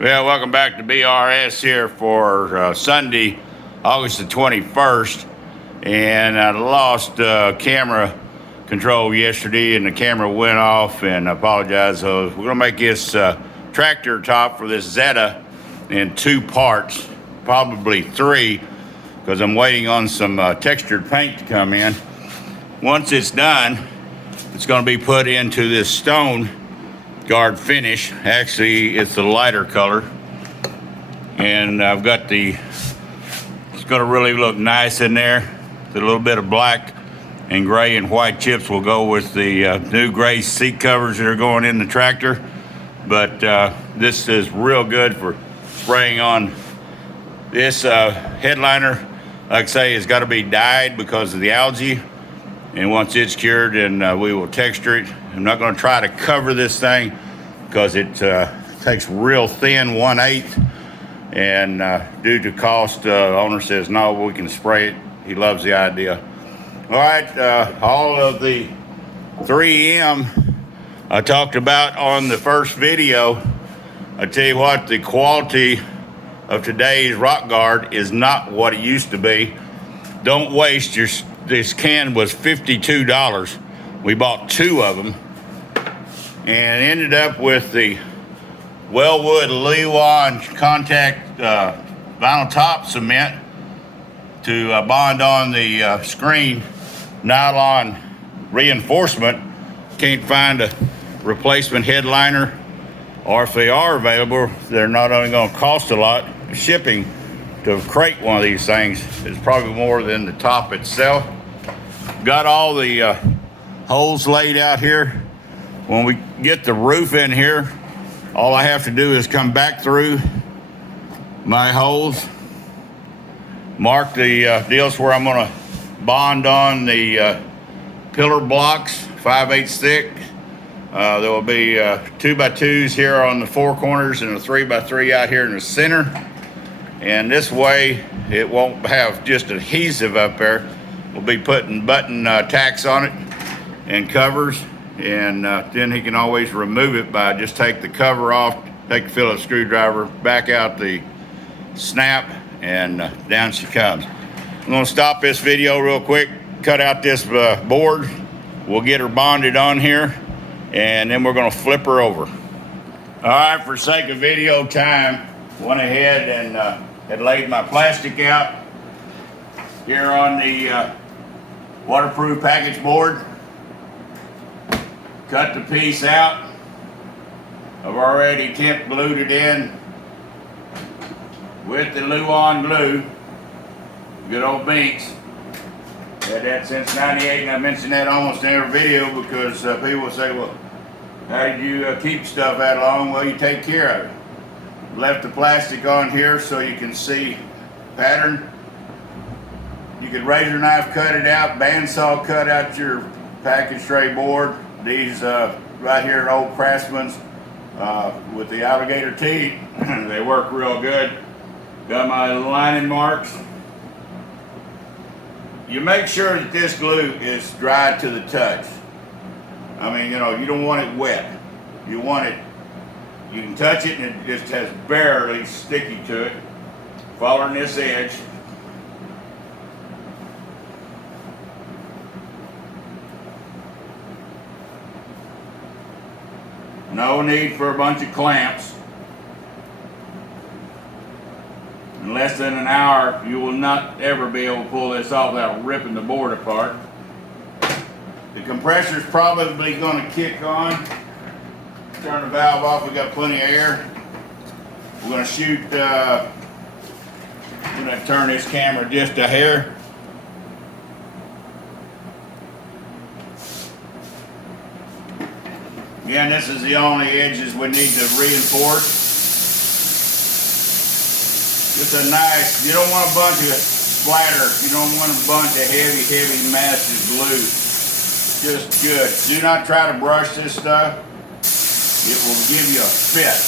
Well, welcome back to BRS here for Sunday, August the 21st. And I lost camera control yesterday and the camera went off, and I apologize. We're going to make this tractor top for this Zetor in two parts, probably three, because I'm waiting on some textured paint to come in. Once it's done, it's going to be put into this stone guard finish. Actually, it's the lighter color, and I've got it's going to really look nice in there. A little bit of black and gray and white chips will go with the new gray seat covers that are going in the tractor. But this is real good for spraying on. This headliner, like I say, has got to be dyed because of the algae, and once it's cured, then we will texture it. I'm not going to try to cover this thing because it takes real thin 1/8, and due to cost, the owner says no, we can spray it. He loves the idea. All right, all of the 3M I talked about on the first video. I tell you what, the quality of today's rock guard is not what it used to be. Don't waste your. This can was $52. We bought two of them and ended up with the Wellwood Lewon contact vinyl top cement to bond on the screen nylon reinforcement. Can't find a replacement headliner, or if they are available, they're not only going to cost a lot. Shipping to crate one of these things is probably more than the top itself. Got all the holes laid out here. When we get the roof in here, all I have to do is come back through my holes, mark the deals where I'm going to bond on the pillar blocks, 5/8 thick. There will be 2x2s here on the four corners and a 3x3 out here in the center. And this way, it won't have just adhesive up there. We'll be putting button tacks on it and covers, and then he can always remove it by just take the cover off, take the Phillips screwdriver, back out the snap, and down she comes. I'm gonna stop this video real quick, cut out this board. We'll get her bonded on here, and then we're gonna flip her over. All right, for sake of video time, went ahead and had laid my plastic out here on the waterproof package board. Cut the piece out. I've already temp glued it in with the Lewon glue. Good old Binks. Had that since '98, and I mention that almost in every video because people say, well, how did you keep stuff that long? Well, you take care of it. Left the plastic on here so you can see pattern. You could razor knife cut it out, bandsaw cut out your package tray board. These right here at Old Craftsman's with the alligator teeth, they work real good. Got my lining marks. You make sure that this glue is dry to the touch. I mean, you know, you don't want it wet. You want it, you can touch it and it just has barely sticky to it. Following this edge. No need for a bunch of clamps. In less than an hour, you will not ever be able to pull this off without ripping the board apart. The compressor's probably going to kick on. Turn the valve off, we got plenty of air. We're going to shoot, I'm going to turn this camera just a hair. Again, this is the only edges we need to reinforce. Just a nice, you don't want a bunch of splatter. You don't want a bunch of heavy, massive glue. Just good. Do not try to brush this stuff. It will give you a fit.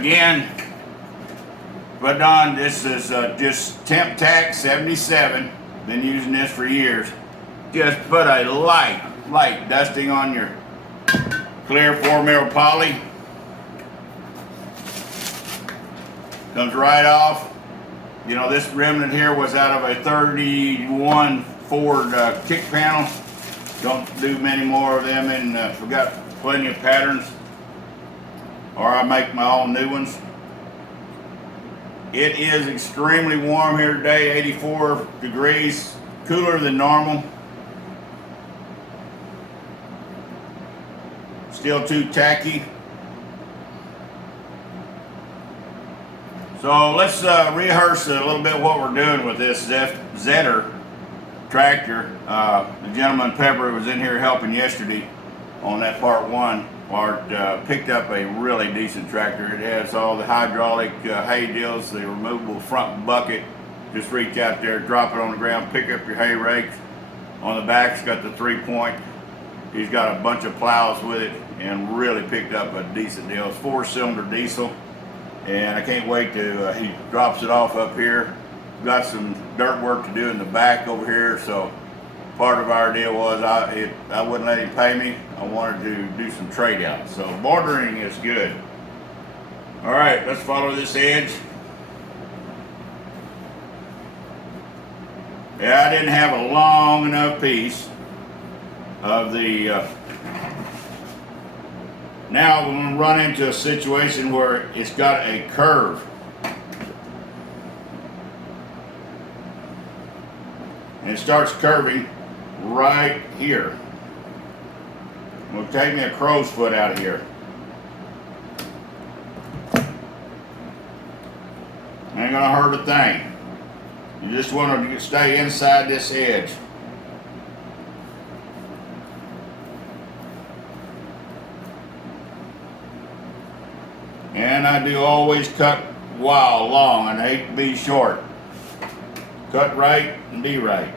Again, put on, this is just Temp Tac 77. Been using this for years. Just put a light dusting on your clear 4mm poly. Comes right off. You know, this remnant here was out of a 31 Ford kick panel. Don't do many more of them, and we got plenty of patterns, or I make my own new ones. It is extremely warm here today, 84 degrees, cooler than normal. Still too tacky. So let's rehearse a little bit what we're doing with this Zetor tractor. The gentleman Pepper was in here helping yesterday on that part 1 part. Picked up a really decent tractor. It has all the hydraulic hay deals, the removable front bucket. Just reach out there, drop it on the ground, pick up your hay rakes. On the back, it's got the 3-point. He's got a bunch of plows with it and really picked up a decent deal. It's 4-cylinder diesel, and I can't wait to, he drops it off up here. Got some dirt work to do in the back over here, so part of our deal was I wouldn't let him pay me. I wanted to do some trade out. So bordering is good. All right, let's follow this edge. Yeah, I didn't have a long enough piece of the, now we're gonna run into a situation where it's got a curve. And it starts curving right here. It'll take me a crow's foot out of here. Ain't gonna hurt a thing. You just want to stay inside this edge. And I do always cut wild long and hate to be short. Cut right and be right.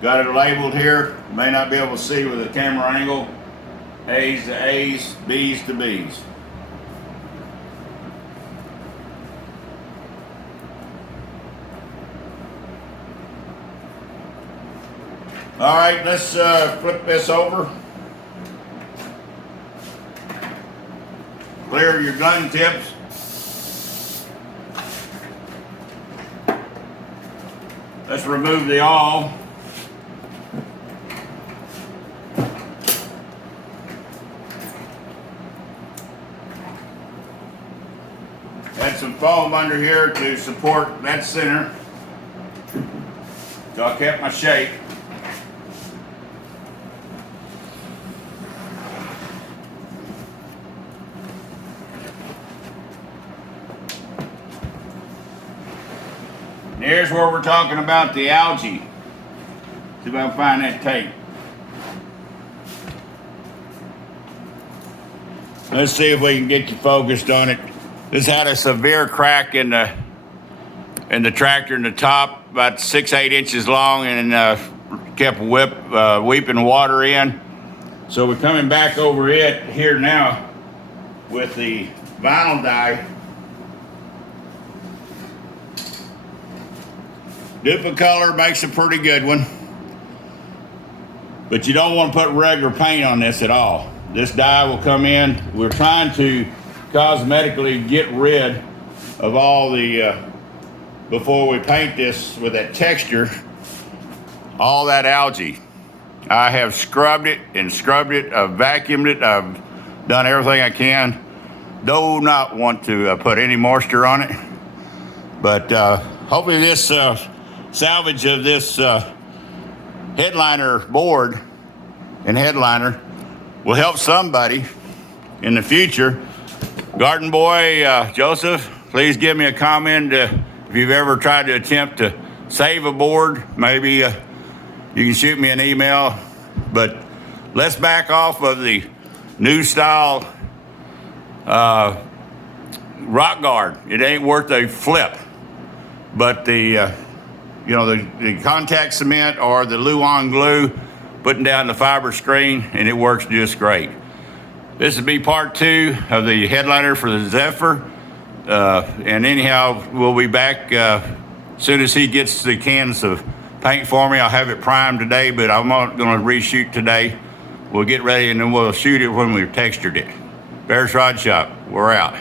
Got it labeled here. May not be able to see with the camera angle. A's to A's, B's to B's. All right, let's flip this over. Clear your gun tips. Let's remove the awl. Had some foam under here to support that center. So I kept my shape. Here's where we're talking about the algae. See if I can find that tape. Let's see if we can get you focused on it. This had a severe crack in the tractor in the top, about 6-8 inches long, and kept weeping water in. So we're coming back over it here now with the vinyl dye. Duplicolor makes a pretty good one, but you don't want to put regular paint on this at all. This dye will come in. We're trying to cosmetically get rid of all the, before we paint this with that texture, all that algae. I have scrubbed it and scrubbed it, I've vacuumed it, I've done everything I can. Do not want to put any moisture on it, but hopefully this salvage of this headliner board and headliner will help somebody in the future. Garden Boy Joseph, please give me a comment if you've ever tried to attempt to save a board. Maybe you can shoot me an email, but let's back off of the new style rock guard. It ain't worth a flip, but the the contact cement or the Luan glue, putting down the fiber screen, and it works just great. This will be part 2 of the headliner for the Zetor. And anyhow, we'll be back as soon as he gets the cans of paint for me. I'll have it primed today, but I'm not going to reshoot today. We'll get ready and then we'll shoot it when we've textured it. Bears Rod Shop, we're out.